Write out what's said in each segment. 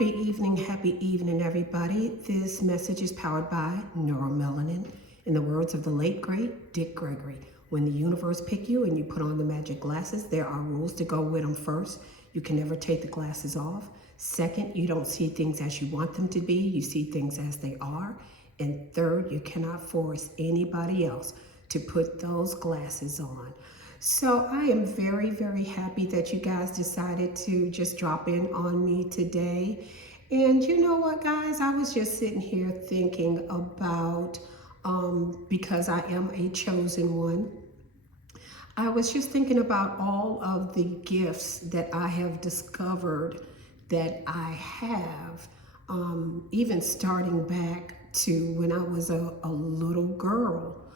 Happy evening, everybody. This message is powered by Neuromelanin. In the words of the late, great Dick Gregory, when the universe pick you and you put on the magic glasses, there are rules to go with them. First, you can never take the glasses off. Second, you don't see things as you want them to be. You see things as they are. And third, you cannot force anybody else to put those glasses on. So I am very, very happy that you guys decided to just drop in on me today. And you know what, guys? I was just sitting here thinking about, because I am a chosen one, I was just thinking about all of the gifts that I have discovered that I have, even starting back to when I was a little girl.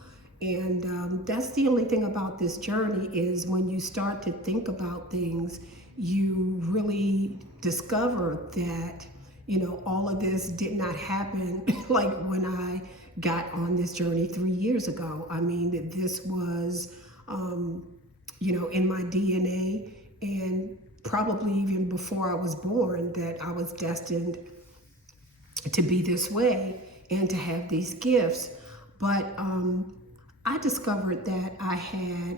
And that's the only thing about this journey is when you start to think about things, you really discover that, you know, all of this did not happen like when I got on this journey 3 years ago. I mean, that this was, you know, in my DNA, and probably even before I was born, that I was destined to be this way and to have these gifts. But I discovered that I had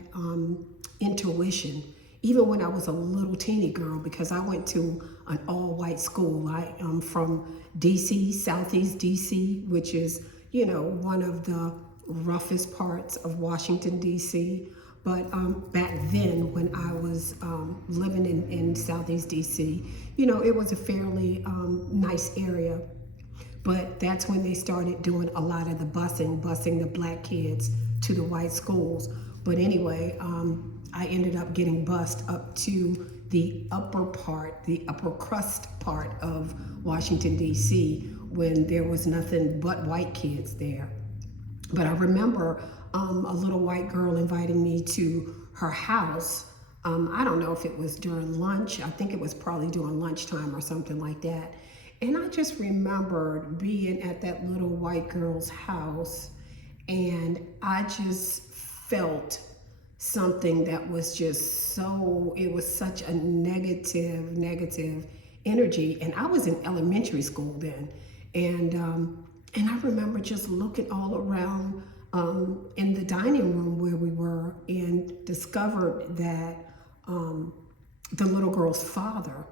intuition even when I was a little teeny girl, because I went to an all-white school. I am from DC, Southeast DC, which is, you know, one of the roughest parts of Washington, DC. But back then, when I was living in Southeast DC, you know, it was a fairly nice area. But that's when they started doing a lot of the busing the black kids to the white schools. But anyway, I ended up getting bused up to the upper crust part of Washington, D.C., when there was nothing but white kids there. But I remember a little white girl inviting me to her house. I don't know if it was during lunch. I think it was probably during lunchtime or something like that. And I just remembered being at that little white girl's house, and I just felt something that was just so, it was such a negative energy. And I was in elementary school then. And I remember just looking all around in the dining room where we were, and discovered that the little girl's father,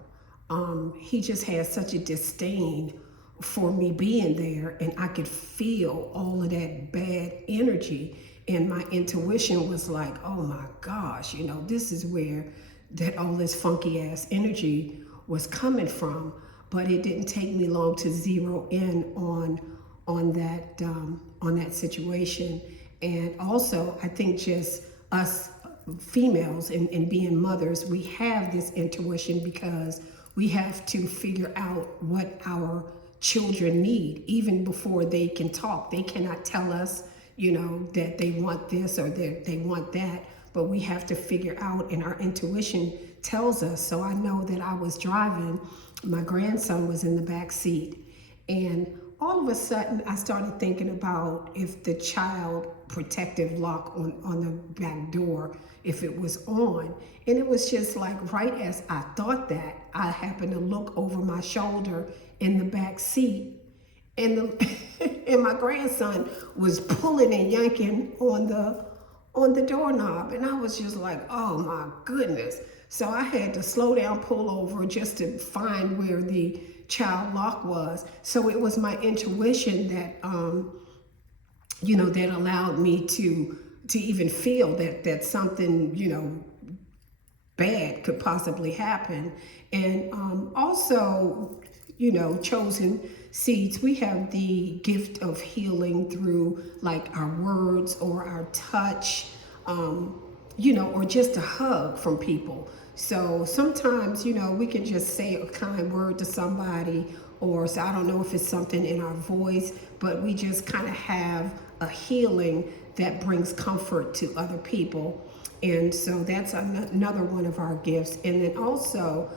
he just had such a disdain for me being there, and I could feel all of that bad energy, and my intuition was like, oh my gosh, you know, this is where that all this funky ass energy was coming from. But it didn't take me long to zero in on that situation. And also, I think just us females and being mothers, we have this intuition because we have to figure out what our children need even before they can talk. They cannot tell us, you know, that they want this or that they want that, but we have to figure out, and our intuition tells us. So I know that I was driving, my grandson was in the back seat, and all of a sudden I started thinking about if the child protective lock on the back door, if it was on. And it was just like, right as I thought that, I happened to look over my shoulder in the back seat, and and my grandson was pulling and yanking on the doorknob. And I was just like, oh my goodness. So I had to slow down, pull over just to find where the child lock was. So it was my intuition that, you know, that allowed me to even feel that something, you know, bad could possibly happen. And also, you know, chosen seeds, we have the gift of healing through like our words or our touch, you know, or just a hug from people. So sometimes, you know, we can just say a kind word to somebody, or so I don't know if it's something in our voice, but we just kind of have a healing that brings comfort to other people. And so that's another one of our gifts. And then also,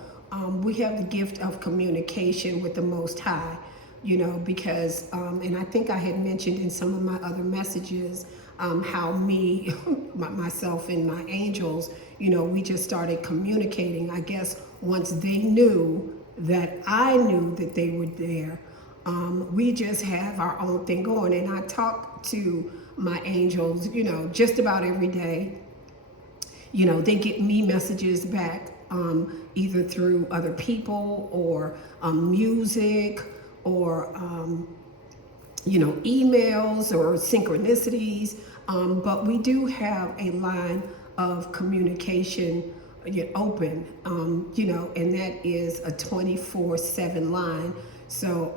we have the gift of communication with the Most High, you know, because, and I think I had mentioned in some of my other messages, how me, myself and my angels, you know, we just started communicating. I guess once they knew that I knew that they were there. We just have our own thing going. And I talk to my angels, just about every day. They get me messages back, either through other people or music or, emails or synchronicities. But we do have a line of communication open, and that is a 24/7 line. So,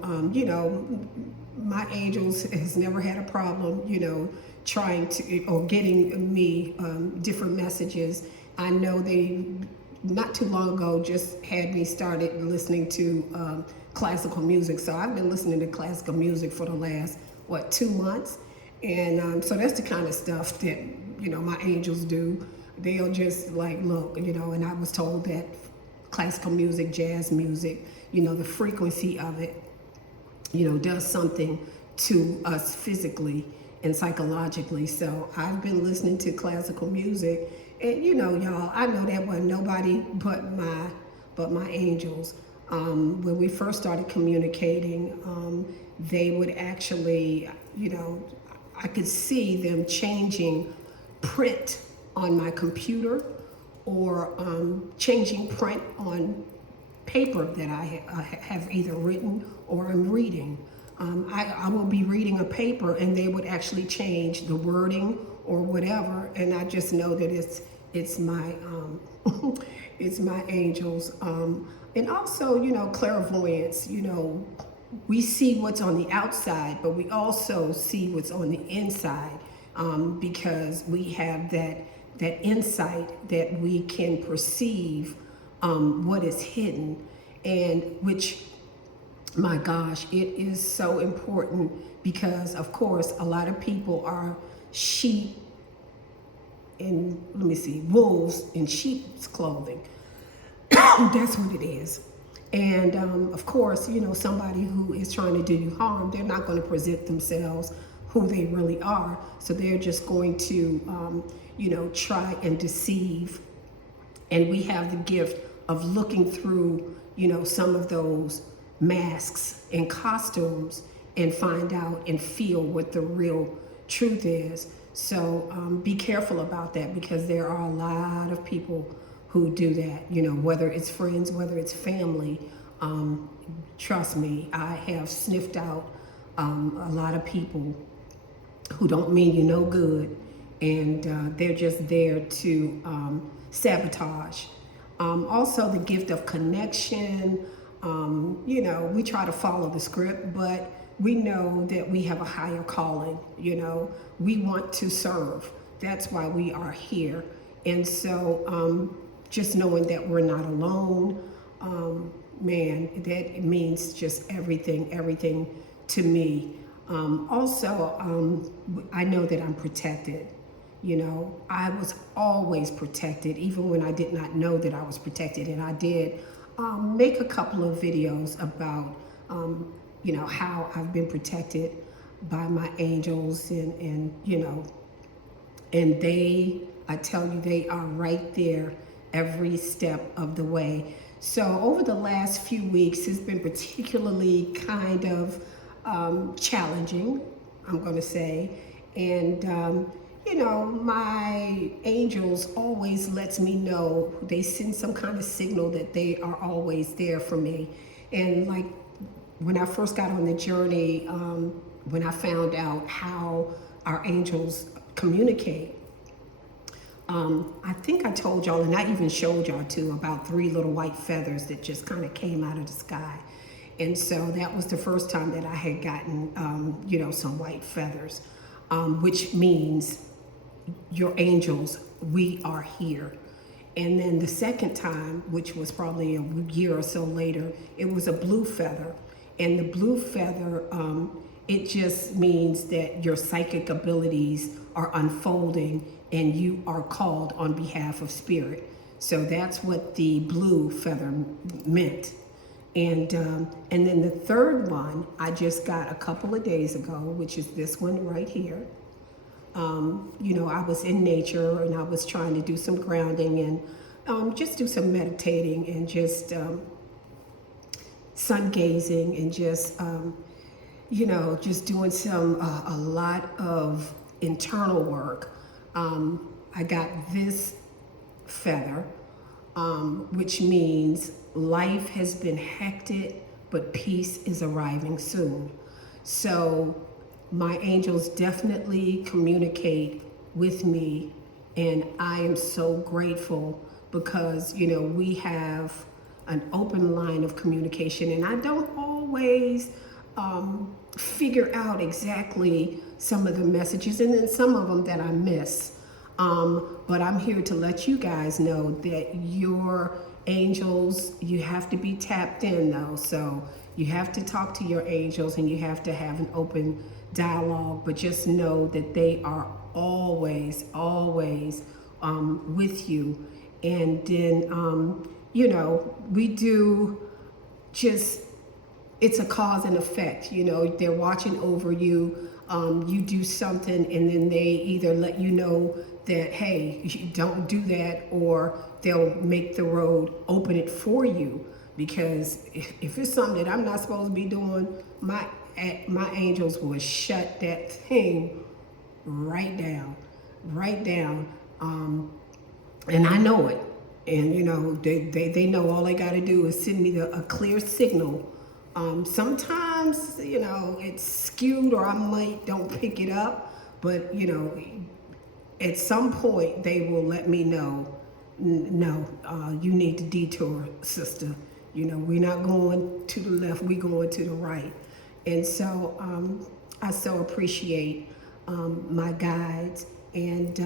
my angels has never had a problem, trying to or getting me different messages. I know they not too long ago just had me started listening to classical music. So I've been listening to classical music for the last 2 months, and so that's the kind of stuff that my angels do. They'll just like look, and I was told that classical music, jazz music, the frequency of it, does something to us physically and psychologically. So I've been listening to classical music, and y'all, I know that wasn't nobody but my angels. When we first started communicating, they would actually, I could see them changing print on my computer or changing print on paper that I have either written or am reading. I will be reading a paper and they would actually change the wording or whatever, and I just know that it's my it's my angels. And also, clairvoyance. We see what's on the outside, but we also see what's on the inside, because we have that insight that we can perceive what is hidden, and which, my gosh, it is so important because, of course, a lot of people are sheep in, wolves in sheep's clothing. That's what it is. And of course, somebody who is trying to do you harm, they're not going to present themselves who they really are. So they're just going to, try and deceive. And we have the gift of looking through, some of those masks and costumes and find out and feel what the real truth is. So be careful about that, because there are a lot of people who do that, whether it's friends, whether it's family. Trust me, I have sniffed out a lot of people who don't mean you no good, and they're just there to sabotage. Also, the gift of connection. We try to follow the script, but we know that we have a higher calling. We want to serve. That's why we are here. And so just knowing that we're not alone, man, that means just everything to me. Also, I know that I'm protected. I was always protected, even when I did not know that I was protected. And I did make a couple of videos about, how I've been protected by my angels, and they, I tell you, they are right there every step of the way. So over the last few weeks, it's been particularly kind of challenging, I'm going to say. And, my angels always lets me know, they send some kind of signal that they are always there for me. And like when I first got on the journey, when I found out how our angels communicate, I think I told y'all, and I even showed y'all too, about 3 little white feathers that just kind of came out of the sky. And so that was the first time that I had gotten, some white feathers, which means your angels, we are here. And then the second time, which was probably a year or so later, it was a blue feather. And the blue feather, it just means that your psychic abilities are unfolding and you are called on behalf of spirit. So that's what the blue feather meant. And then the third one I just got a couple of days ago, which is this one right here. I was in nature and I was trying to do some grounding and just do some meditating and just sun gazing and just, just doing a lot of internal work. I got this feather, which means life has been hectic, but peace is arriving soon. So my angels definitely communicate with me, and I am so grateful because, we have an open line of communication, and I don't always figure out exactly some of the messages, and then some of them that I miss. But I'm here to let you guys know that your angels, you have to be tapped in though. So you have to talk to your angels and you have to have an open dialogue, but just know that they are always, always with you. And then, we do just, it's a cause and effect. They're watching over you. You do something and then they either let you know that, hey, you don't do that, or they'll make the road, open it for you. Because if it's something that I'm not supposed to be doing, my angels will shut that thing right down, right down. And I know it. And, they know all they got to do is send me a clear signal. Sometimes, it's skewed or I might don't pick it up, but, at some point they will let me know, no, you need to detour, sister. We're not going to the left, we're going to the right. And so I so appreciate my guides, and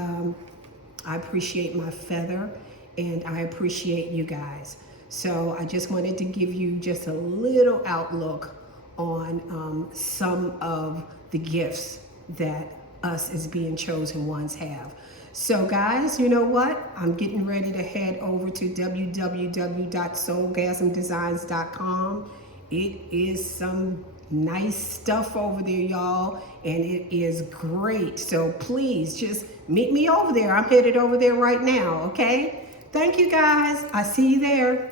I appreciate my feather, and I appreciate you guys. So I just wanted to give you just a little outlook on some of the gifts that us as being chosen ones have. So guys, you know what? I'm getting ready to head over to www.soulgasmdesigns.com. It is some nice stuff over there, y'all, and it is great. So please just meet me over there. I'm headed over there right now, okay? Thank you guys. I see you there.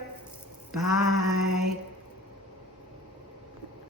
Bye.